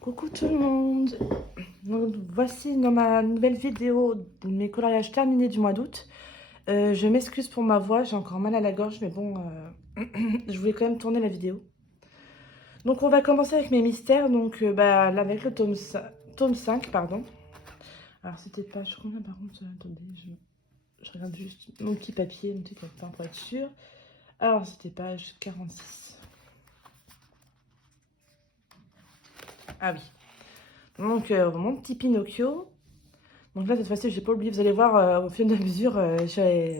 Coucou tout le monde. Donc, voici dans ma nouvelle vidéo de mes coloriages terminés du mois d'août. Je m'excuse pour ma voix, j'ai encore mal à la gorge, mais bon, je voulais quand même tourner la vidéo. Donc on va commencer avec mes mystères, donc là avec le tome 5, pardon. Alors c'était page combien par contre? Attendez, je regarde juste mon petit papier, mon petit calepin pour être sûr. Alors c'était page 46. Ah oui. Donc mon petit Pinocchio. Donc là, cette fois-ci, j'ai pas oublié. Vous allez voir, au fur et à mesure,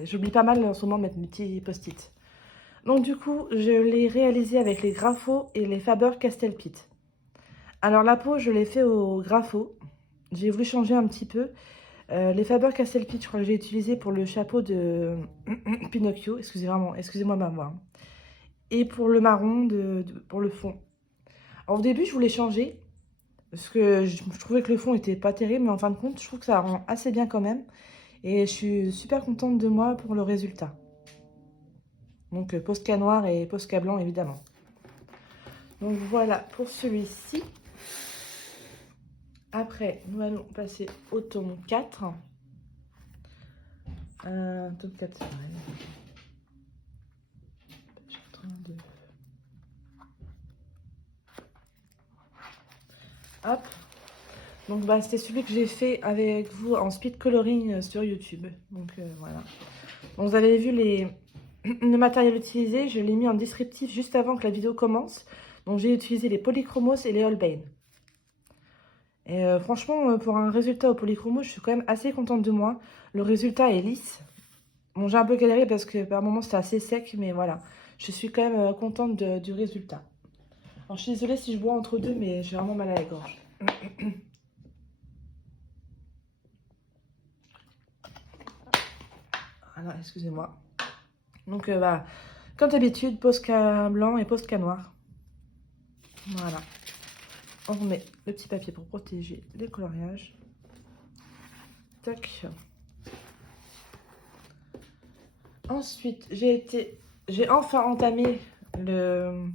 j'oublie pas mal en ce moment de mettre mes petits post-it. Donc du coup, je l'ai réalisé avec les Graphos et les Faber-Castell-Pitt. Alors la peau, je l'ai fait au Graphos. J'ai voulu changer un petit peu. Les Faber-Castell-Pitt, je crois que j'ai utilisé pour le chapeau de Pinocchio. Excusez-moi ma voix. Hein. Et pour le marron, pour le fond. Alors au début, je voulais changer. Parce que je trouvais que le fond était pas terrible. Mais en fin de compte, je trouve que ça rend assez bien quand même. Et je suis super contente de moi pour le résultat. Donc Posca noir et Posca blanc évidemment. Donc voilà pour celui-ci. Après, nous allons passer au tome 4. Tome 4, c'est pareil. Hop. Donc c'était celui que j'ai fait avec vous en speed coloring sur YouTube. Donc voilà. Donc, vous avez vu le matériel utilisé. Je l'ai mis en descriptif juste avant que la vidéo commence. Donc j'ai utilisé les Polychromos et les Holbein. Et franchement, pour un résultat au polychromo, je suis quand même assez contente de moi. Le résultat est lisse. Bon, j'ai un peu galéré parce que par moments c'était assez sec, mais voilà. Je suis quand même contente du résultat. Alors, je suis désolée si je bois entre deux, mais j'ai vraiment mal à la gorge. Alors, excusez-moi. Donc, comme d'habitude, Posca blanc et Posca noir. Voilà. On remet le petit papier pour protéger les coloriages. Tac. Ensuite, j'ai enfin entamé le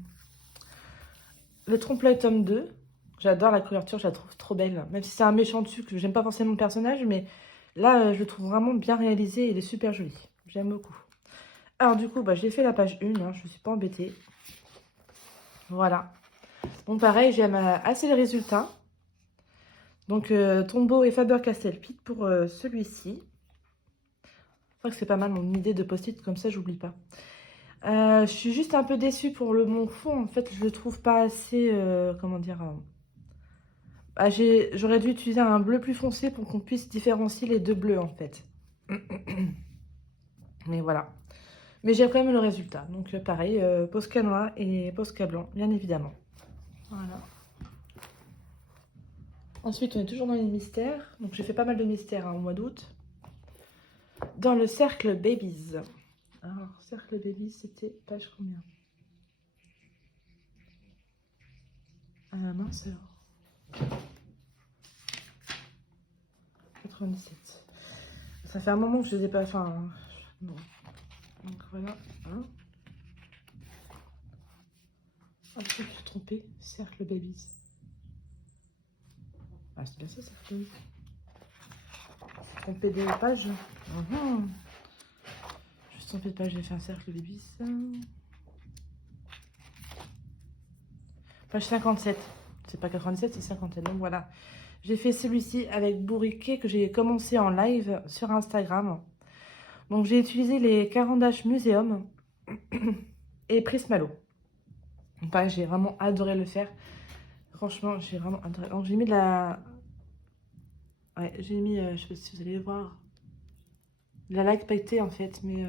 trompe-l'œil tome 2. J'adore la couverture, je la trouve trop belle. Même si c'est un méchant dessus, que j'aime pas forcément le personnage, mais là, je le trouve vraiment bien réalisé et il est super joli. J'aime beaucoup. Alors du coup, j'ai fait la page 1, hein, je ne suis pas embêtée. Voilà. Donc pareil, j'aime assez le résultat. Donc Tombow et Faber-Castell-Pitt pour celui-ci. Je crois que c'est pas mal mon idée de post-it, comme ça j'oublie pas. Je suis juste un peu déçue pour mon fond. En fait, je le trouve pas assez, comment dire... j'aurais dû utiliser un bleu plus foncé pour qu'on puisse différencier les deux bleus, en fait. Mais voilà. Mais j'ai quand même le résultat. Donc pareil, Posca noir et Posca blanc, bien évidemment. Voilà. Ensuite, on est toujours dans les mystères. Donc j'ai fait pas mal de mystères au mois d'août. Dans le cercle Babies. Alors, cercle Babies, c'était page combien? Mince alors. 97. Ça fait un moment que je les ai pas... Enfin, non. Donc voilà. Hein. Ah, je me suis trompée. Cercle Babies. Ah, c'est bien ça, Cercle Babies. Je suis trompée de page. Je suis trompée de page, j'ai fait un Cercle Babies. Page 57. C'est pas 97, c'est 57. Donc voilà. J'ai fait celui-ci avec Bourriquet que j'ai commencé en live sur Instagram. Donc j'ai utilisé les Carandash Museum et Prismalo. Pareil, j'ai vraiment adoré le faire. Franchement, j'ai vraiment adoré. Donc j'ai mis de la... Ouais, j'ai mis, je sais pas si vous allez voir, de la laque pailletée en fait, mais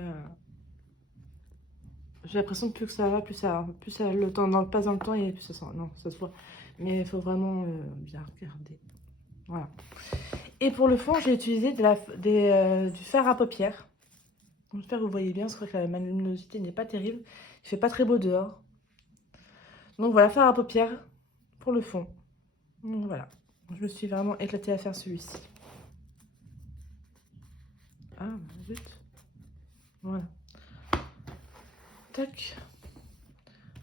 j'ai l'impression que plus que ça va, plus ça le temps passe dans le temps et plus ça sent... Non, ça se voit. Mais il faut vraiment bien regarder. Voilà. Et pour le fond, j'ai utilisé du fard à paupières. J'espère que vous voyez bien, je crois que la luminosité n'est pas terrible. Il fait pas très beau dehors. Donc voilà, fard à paupières pour le fond. Donc voilà, je me suis vraiment éclatée à faire celui-ci. Ah, zut. Voilà. Tac.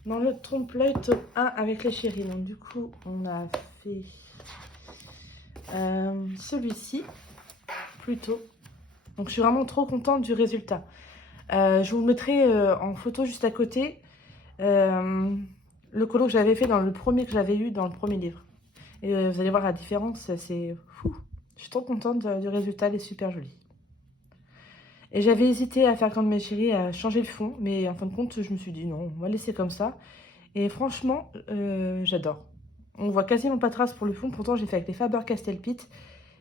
Dans le trompe-l'œil top 1 avec les chéris. Donc du coup, on a fait celui-ci, plutôt. Donc je suis vraiment trop contente du résultat. Je vous mettrai en photo juste à côté le colo que j'avais fait dans le premier que j'avais eu dans le premier livre. Et vous allez voir la différence, c'est fou. Je suis trop contente du résultat, elle est super jolie. Et j'avais hésité à faire comme mes chéris, à changer le fond, mais en fin de compte, je me suis dit non, on va laisser comme ça. Et franchement, j'adore. On voit quasiment pas de traces pour le fond, pourtant j'ai fait avec les Faber-Castell Pitt.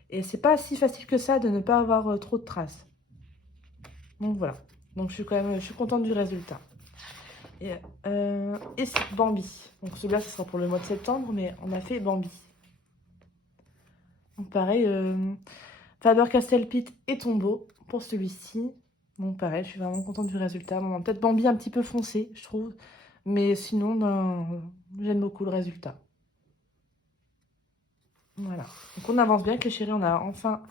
Et c'est pas si facile que ça de ne pas avoir trop de traces. Donc voilà. Donc je suis contente du résultat. Et c'est Bambi. Donc celui-là, ce sera pour le mois de septembre, mais on a fait Bambi. Donc pareil, Faber-Castell Pitt et Tombeau pour celui-ci. Donc pareil, je suis vraiment contente du résultat. Bon, peut-être Bambi un petit peu foncé, je trouve. Mais sinon, ben, j'aime beaucoup le résultat. Voilà. Donc on avance bien avec les chéris. On a enfin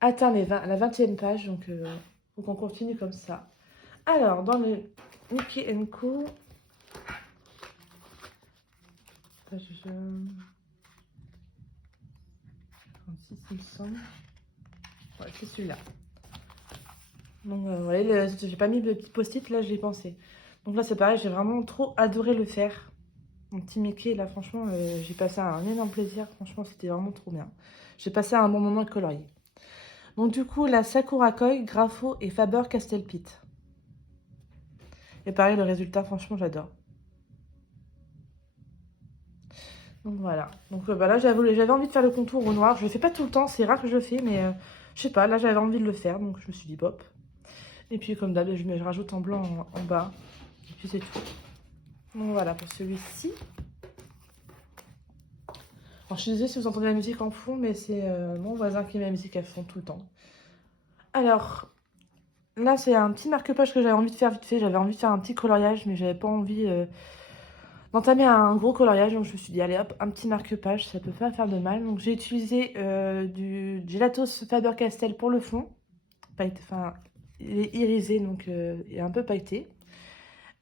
atteint la 20e page. Donc faut qu'on continue comme ça. Alors, dans le Mickey Co. Page 36, il me semble. Ouais, c'est celui-là. Donc voilà, j'ai pas mis de petit post-it, là j'y ai pensé. Donc là c'est pareil, j'ai vraiment trop adoré le faire. Mon petit Mickey, là franchement, j'ai passé un énorme plaisir. Franchement, c'était vraiment trop bien. J'ai passé un bon moment colorié. Donc du coup, la Sakura Koi, Grapho et Faber-Castell Pitt. Et pareil, le résultat, franchement, j'adore. Donc voilà. Donc bah, là, j'avais envie de faire le contour au noir. Je le fais pas tout le temps, c'est rare que je le fais, mais je sais pas, là j'avais envie de le faire, donc je me suis dit bop. Et puis comme d'hab, je rajoute en blanc en bas. Et puis c'est tout. Donc voilà pour celui-ci. Alors je suis désolée si vous entendez la musique en fond, mais c'est mon voisin qui met la musique à fond tout le temps. Alors, là c'est un petit marque-page que j'avais envie de faire vite fait. J'avais envie de faire un petit coloriage, mais j'avais pas envie d'entamer un gros coloriage. Donc je me suis dit, allez hop, un petit marque-page, ça peut pas faire de mal. Donc j'ai utilisé du Gelatos Faber-Castell pour le fond. Enfin, il est irisé, donc il est un peu pailleté.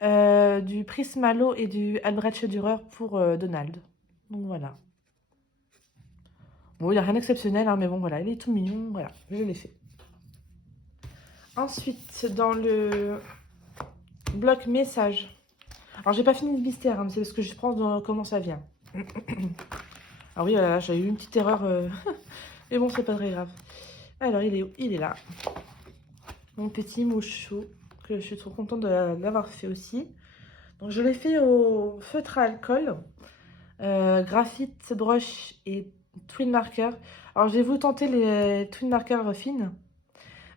Du Prismalo et du Albrecht Dürer pour Donald. Donc voilà. Bon, il n'y a rien d'exceptionnel, hein, mais bon, voilà, il est tout mignon. Voilà, je l'ai fait. Ensuite, dans le bloc message. Alors, j'ai pas fini le mystère, hein, c'est parce que je prends dans comment ça vient. Ah oui, là, j'ai eu une petite erreur. Mais bon, c'est pas très grave. Alors, il est où? Il est là. Mon petit mouchou, que je suis trop contente de l'avoir fait aussi. Donc, je l'ai fait au feutre à alcool. Graphite, brush et twin marker. Alors j'ai voulu tenter les twin markers fines,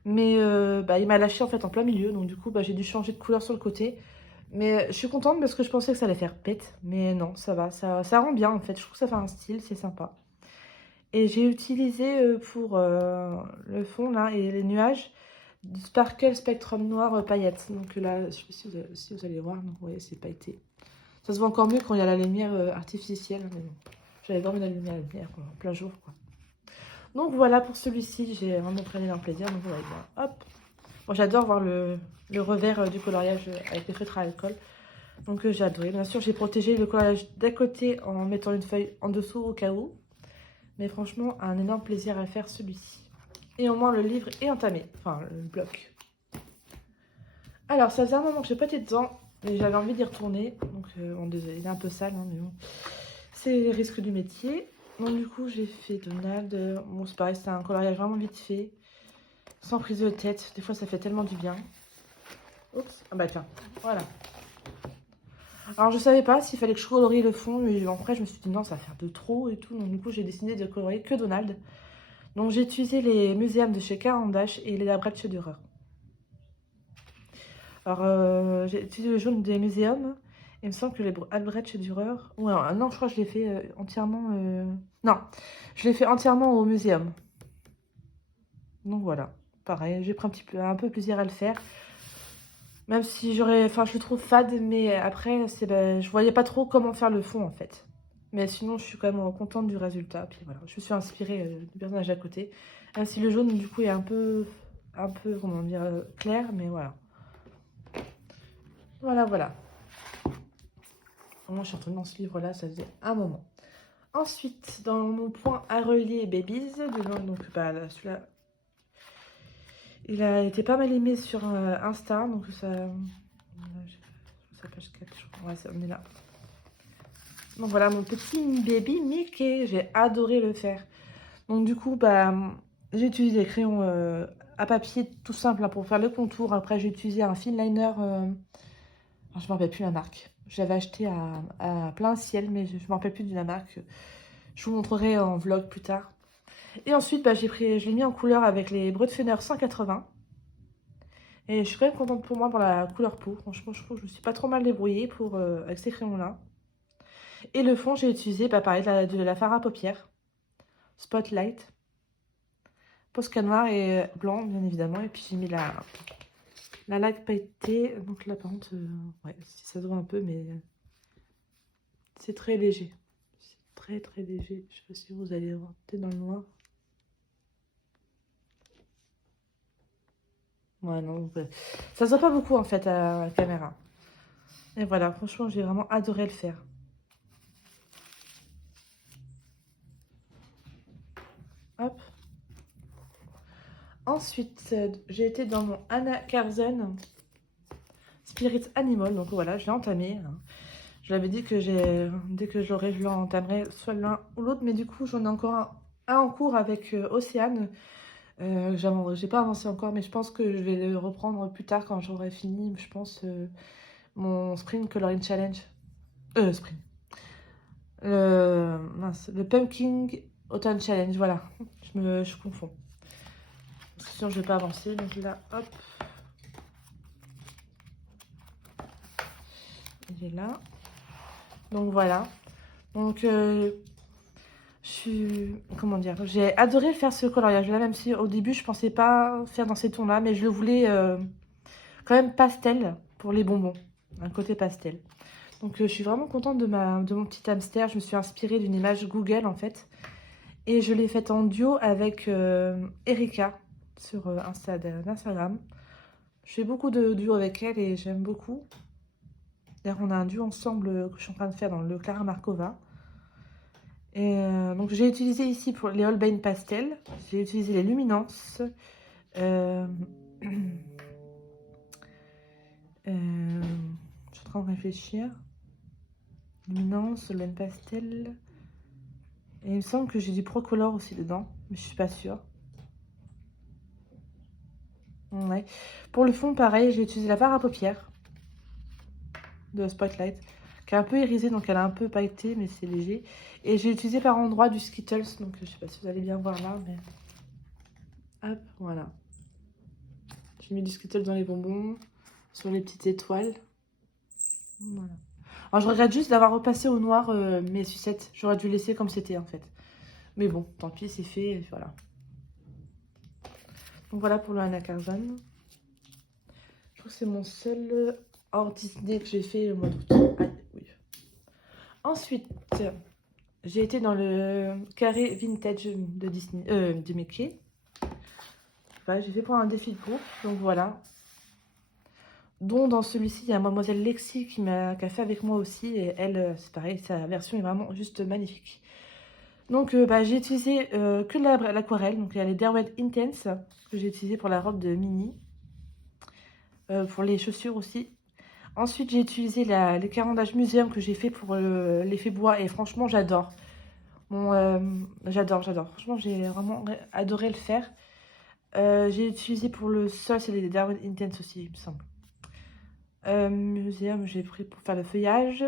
mais bah, il m'a lâché en fait en plein milieu, donc du coup bah, j'ai dû changer de couleur sur le côté. Mais je suis contente parce que je pensais que ça allait faire pète, mais non, ça va, ça rend bien en fait. Je trouve que ça fait un style, c'est sympa. Et j'ai utilisé pour le fond là et les nuages du Sparkle Spectrum Noir paillettes. Donc là, je sais pas si vous allez voir, donc vous voyez c'est pailleté. Ça se voit encore mieux quand il y a la lumière artificielle, mais bon. J'avais dormi la lumière quoi, en plein jour, quoi. Donc voilà pour celui-ci, j'ai vraiment pris un plaisir. Donc voilà, hop. Bon, j'adore voir le revers du coloriage avec les feutres à alcool. Donc j'ai adoré. Bien sûr, j'ai protégé le coloriage d'à côté en mettant une feuille en dessous au cas où. Mais franchement, un énorme plaisir à faire celui-ci. Et au moins le livre est entamé, enfin le bloc. Alors ça faisait un moment que j'ai pas été dedans, mais j'avais envie d'y retourner. Donc bon, désolé, il est un peu sale, hein, mais bon. C'est les risques du métier. Donc du coup j'ai fait Donald. Bon c'est pareil, c'est un coloriage vraiment vite fait. Sans prise de tête. Des fois ça fait tellement du bien. Oups. Ah bah tiens. Voilà. Alors je savais pas s'il fallait que je colorie le fond. Mais après je me suis dit non ça va faire de trop et tout. Donc du coup j'ai décidé de colorier que Donald. Donc j'ai utilisé les muséums de chez Caran d'Ache et les Albrecht Dürer. Alors j'ai utilisé le jaune des muséums. Il me semble que les Albrecht Dürer... Ouais, non, je crois que je l'ai fait entièrement... Non, je l'ai fait entièrement au muséum. Donc voilà, pareil, j'ai pris un peu plaisir à le faire. Même si j'aurais... Enfin, je le trouve fade, mais après, je voyais pas trop comment faire le fond, en fait. Mais sinon, je suis quand même contente du résultat. Puis voilà, je me suis inspirée du personnage à côté. Ainsi, le jaune, du coup, est un peu comment dire, clair, mais voilà. Voilà. Moi, je suis retournée dans ce livre-là, ça faisait un moment. Ensuite, dans mon point à relier Babies, donc bah, celui-là, il a été pas mal aimé sur Insta, donc ça... page 4, je crois. Ouais, on est là. Donc voilà, mon petit baby Mickey, j'ai adoré le faire. Donc du coup, bah, j'ai utilisé des crayons à papier tout simple hein, pour faire le contour. Après, j'ai utilisé un fine liner, je ne me rappelle plus la marque. Je l'avais acheté à plein ciel, mais je ne me rappelle plus de la marque. Je vous montrerai en vlog plus tard. Et ensuite, bah, je l'ai mis en couleur avec les Brutfener 180. Et je suis quand même contente pour moi pour la couleur peau. Franchement, je trouve que je me suis pas trop mal débrouillée avec ces crayons-là. Et le fond, j'ai utilisé, bah, pareil, de la fard à paupières. Spotlight. Posca noir et blanc, bien évidemment. Et puis j'ai mis la laque pailletée. Donc là, par contre, ouais, si ça doit un peu, mais c'est très léger. C'est très très léger. Je sais pas si vous allez voir, peut-être dans le noir. Ouais, non, ça se voit pas beaucoup en fait à la caméra. Et voilà, franchement, j'ai vraiment adoré le faire. Hop. Ensuite, j'ai été dans mon Anna Carson Spirit Animal. Donc voilà, je l'ai entamé. Hein. Je l'avais dit que dès que je l'aurai, je l'entamerai soit l'un ou l'autre. Mais du coup, j'en ai encore un en cours avec Océane. J'ai pas avancé encore, mais je pense que je vais le reprendre plus tard quand j'aurai fini, je pense, mon Spring Coloring Challenge. Spring. Le Pumpkin Autumn Challenge, voilà. Je confonds. Parce que sinon, je vais pas avancer. Donc là, hop. Il est là. Donc voilà. Donc, comment dire, j'ai adoré faire ce coloriage-là, même si au début, je pensais pas faire dans ces tons-là, mais je le voulais quand même pastel pour les bonbons. Un côté pastel. Donc, je suis vraiment contente de mon petit hamster. Je me suis inspirée d'une image Google, en fait. Et je l'ai faite en duo avec Erika sur Instagram. Je fais beaucoup de duos avec elle et j'aime beaucoup. D'ailleurs, on a un duo ensemble que je suis en train de faire dans le Clara Markova. Et donc, j'ai utilisé ici pour les Holbein Pastel. J'ai utilisé les Luminance. Je suis en train de réfléchir. Luminance, Holbein Pastel. Et il me semble que j'ai du Procolor aussi dedans, mais je suis pas sûre. Ouais. Pour le fond, pareil, j'ai utilisé la fard à paupières de Spotlight, qui est un peu irisée, donc elle a un peu pailleté, mais c'est léger. Et j'ai utilisé par endroit du Skittles, donc je sais pas si vous allez bien voir là, mais... Hop, voilà. J'ai mis du Skittles dans les bonbons, sur les petites étoiles. Voilà. Alors je regrette juste d'avoir repassé au noir mes sucettes. J'aurais dû laisser comme c'était en fait. Mais bon, tant pis, c'est fait, et voilà. Donc voilà pour le Anna Carson. Je crois que c'est mon seul hors Disney que j'ai fait au mois d'août. Aïe, oui. Ensuite, j'ai été dans le carré vintage de Disney, de Mickey. Voilà, j'ai fait pour un défi de groupe, donc voilà. Dont dans celui-ci, il y a Mademoiselle Lexi qui a fait avec moi aussi. Et elle, c'est pareil, sa version est vraiment juste magnifique. Donc bah, j'ai utilisé que de l'aquarelle. Donc il y a les Derwent Intense que j'ai utilisé pour la robe de Minnie. Pour les chaussures aussi. Ensuite, j'ai utilisé les carandages muséum que j'ai fait pour l'effet bois. Et franchement, j'adore. Bon, j'adore. Franchement, j'ai vraiment adoré le faire. J'ai utilisé pour le sol, c'est les Derwent Intense aussi, il me semble. Muséum, j'ai pris pour faire le feuillage.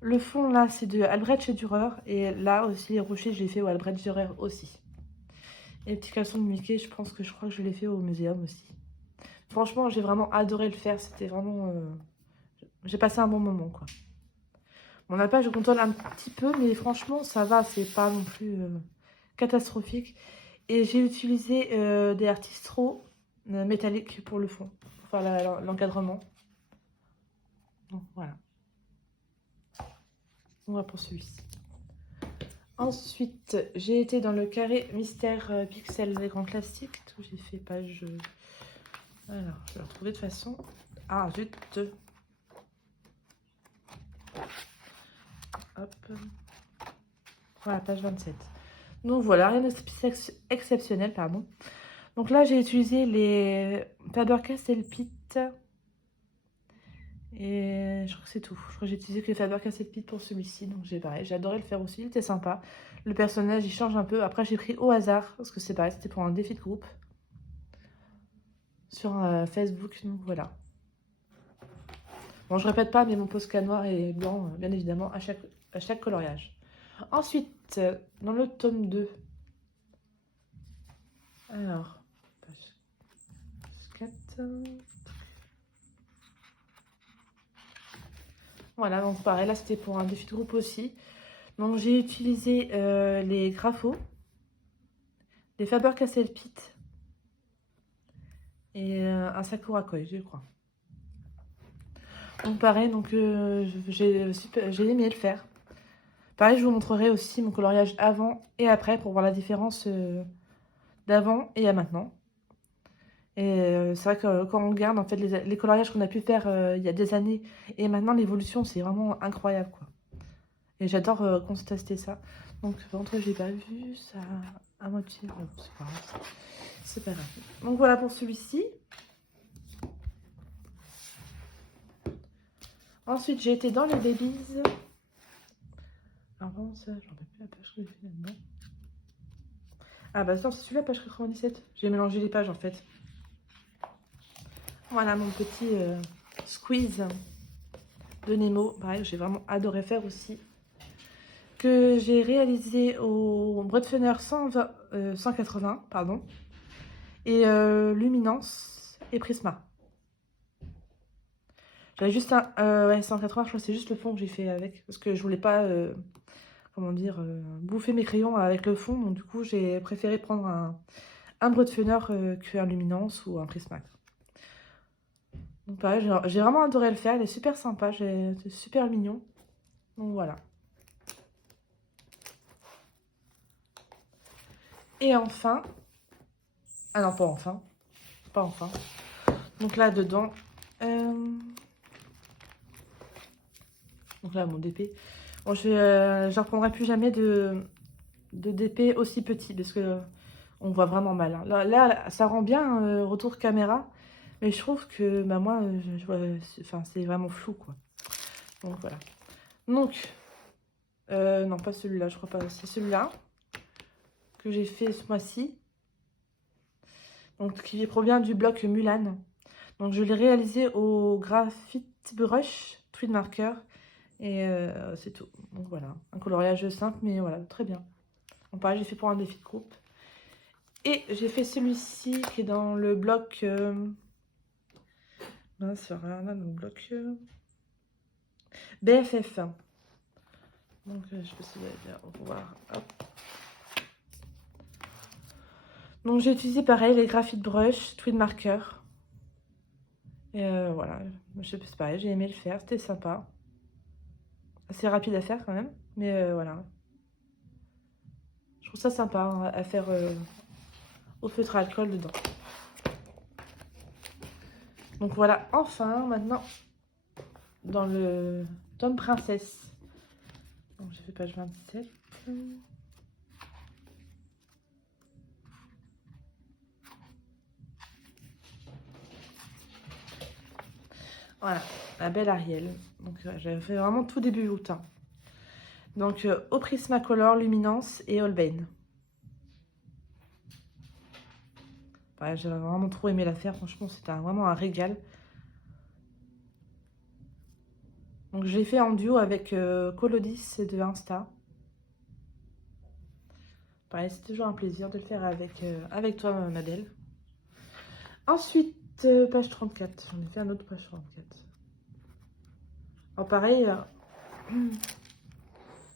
Le fond, là, c'est de Albrecht Dürer. Et là aussi, les rochers, je l'ai fait au Albrecht Dürer aussi. Et les petits caleçons de Mickey, je crois que je l'ai fait au muséum aussi. Franchement, j'ai vraiment adoré le faire. C'était vraiment... J'ai passé un bon moment, quoi. Mon alpage, je contrôle un petit peu, mais franchement, ça va. C'est pas non plus catastrophique. Et j'ai utilisé des artistros métalliques pour le fond. Pour faire l'encadrement. Donc, voilà. On va pour celui-ci. Ensuite, j'ai été dans le carré mystère pixel des grands classiques. J'ai fait page... Alors, je vais le retrouver de toute façon. Ah, zut. Hop. Voilà, page 27. Donc voilà, rien d'exceptionnel, pardon. Donc là, j'ai utilisé les Faber-Castell Pitt. Et je crois que c'est tout. Je crois que j'ai utilisé que les Faber-Castell Pitt pour celui-ci. Donc j'ai pareil, j'ai adoré le faire aussi, il était sympa. Le personnage, il change un peu. Après, j'ai pris au hasard, parce que c'est pareil, c'était pour un défi de groupe. Sur Facebook, donc voilà. Bon, je répète pas, mais mon Posca noir et blanc, bien évidemment, à chaque coloriage. Ensuite, dans le tome 2. Alors, page 4. Voilà, donc pareil, là c'était pour un défi de groupe aussi. Donc j'ai utilisé les Graphos, les Faber-Castell Pitt et un Sakura Koi, je crois. Donc pareil, donc j'ai aimé le faire. Pareil, je vous montrerai aussi mon coloriage avant et après pour voir la différence d'avant et à maintenant. Et c'est vrai que quand on regarde en fait les coloriages qu'on a pu faire il y a des années et maintenant l'évolution, c'est vraiment incroyable quoi. Et j'adore constater ça. Donc par contre, j'ai pas vu ça à moitié. Bon, c'est pas grave. C'est pas grave. Donc voilà pour celui-ci. Ensuite, j'ai été dans les babies. Alors vraiment ça, j'en peux plus la page que j'ai fait là-dedans. Ah bah non, c'est celui-là, page 97. J'ai mélangé les pages en fait. Voilà mon petit squeeze de Nemo. Pareil, j'ai vraiment adoré faire aussi. Que j'ai réalisé au Bretfener 180, pardon. Et Luminance et Prisma. J'avais juste un ouais, 180, je crois que c'est juste le fond que j'ai fait avec. Parce que je voulais pas, comment dire, bouffer mes crayons avec le fond. Donc du coup, j'ai préféré prendre un Bretfener qu'un Luminance ou un Prisma. Donc pareil, j'ai vraiment adoré le faire. Il est super sympa, c'est super mignon. Donc voilà. Et enfin... Ah non, pas enfin. Pas enfin. Donc là, dedans... Donc là, mon DP. Bon, je reprendrai plus jamais de DP aussi petit parce que on voit vraiment mal. Hein. Là, ça rend bien retour caméra, mais je trouve que bah, moi, je vois, enfin, c'est vraiment flou quoi. Donc voilà. Donc, non, pas celui-là, je crois pas. C'est celui-là que j'ai fait ce mois-ci. Donc, qui provient du bloc Mulan. Donc, je l'ai réalisé au Graphite Brush Tweed Marker. Et c'est tout. Donc voilà, un coloriage simple, mais voilà, très bien. Donc pareil, j'ai fait pour un défi de groupe. Et j'ai fait celui-ci qui est dans le bloc... sur là, dans le bloc BFF. Donc je sais pas si vous allez bien voir. Hop. Donc j'ai utilisé pareil les graphite brush, tweed marker. Et voilà, je sais pas, c'est pareil, j'ai aimé le faire, c'était sympa. Assez rapide à faire quand même, mais voilà. Je trouve ça sympa hein, à faire au feutre à alcool dedans. Donc voilà, enfin, maintenant, dans le tome princesse. Donc j'ai fait page 27. Voilà, la belle Ariel. Donc j'avais fait vraiment tout début août. Hein. Donc au Prismacolor, Luminance et Holbein. Ouais, j'ai vraiment trop aimé la faire, franchement c'était vraiment un régal. Donc je l'ai fait en duo avec Colodis de Insta. Pareil, c'est toujours un plaisir de le faire avec toi ma belle. Ensuite, page 34, j'en ai fait un autre page 34. Alors pareil,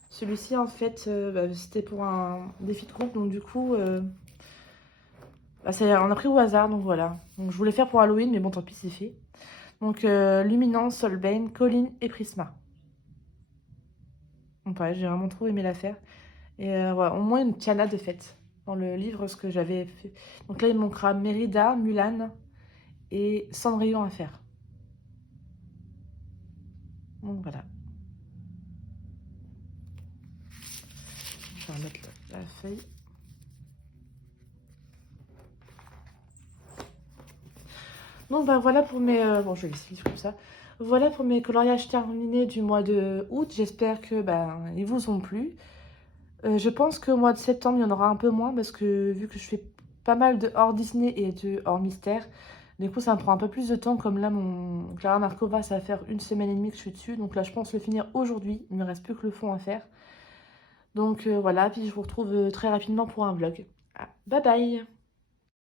celui-ci en fait bah, c'était pour un défi de groupe, donc du coup... Bah, on a pris au hasard, donc voilà. Donc, je voulais faire pour Halloween, mais bon, tant pis, c'est fait. Donc, Luminance, Solbane, Colline et Prisma. Donc, pareil, j'ai vraiment trop aimé la faire. Et voilà, au moins une Tiana de fête dans le livre, ce que j'avais fait. Donc là, il manquera Mérida, Mulan et Cendrillon à faire. Donc, voilà. je vais remettre la feuille. Donc bah voilà pour mes... bon, je vais laisser comme ça. Voilà pour mes coloriages terminés du mois de août. J'espère que ils vous ont plu. Je pense qu'au mois de septembre, il y en aura un peu moins parce que vu que je fais pas mal de hors Disney et de hors mystère, du coup ça me prend un peu plus de temps. Comme là, mon Clara Markova, ça va faire 1 semaine et demie que je suis dessus. Donc là, je pense le finir aujourd'hui. Il ne me reste plus que le fond à faire. Donc voilà, puis je vous retrouve très rapidement pour un vlog. Ah, bye bye!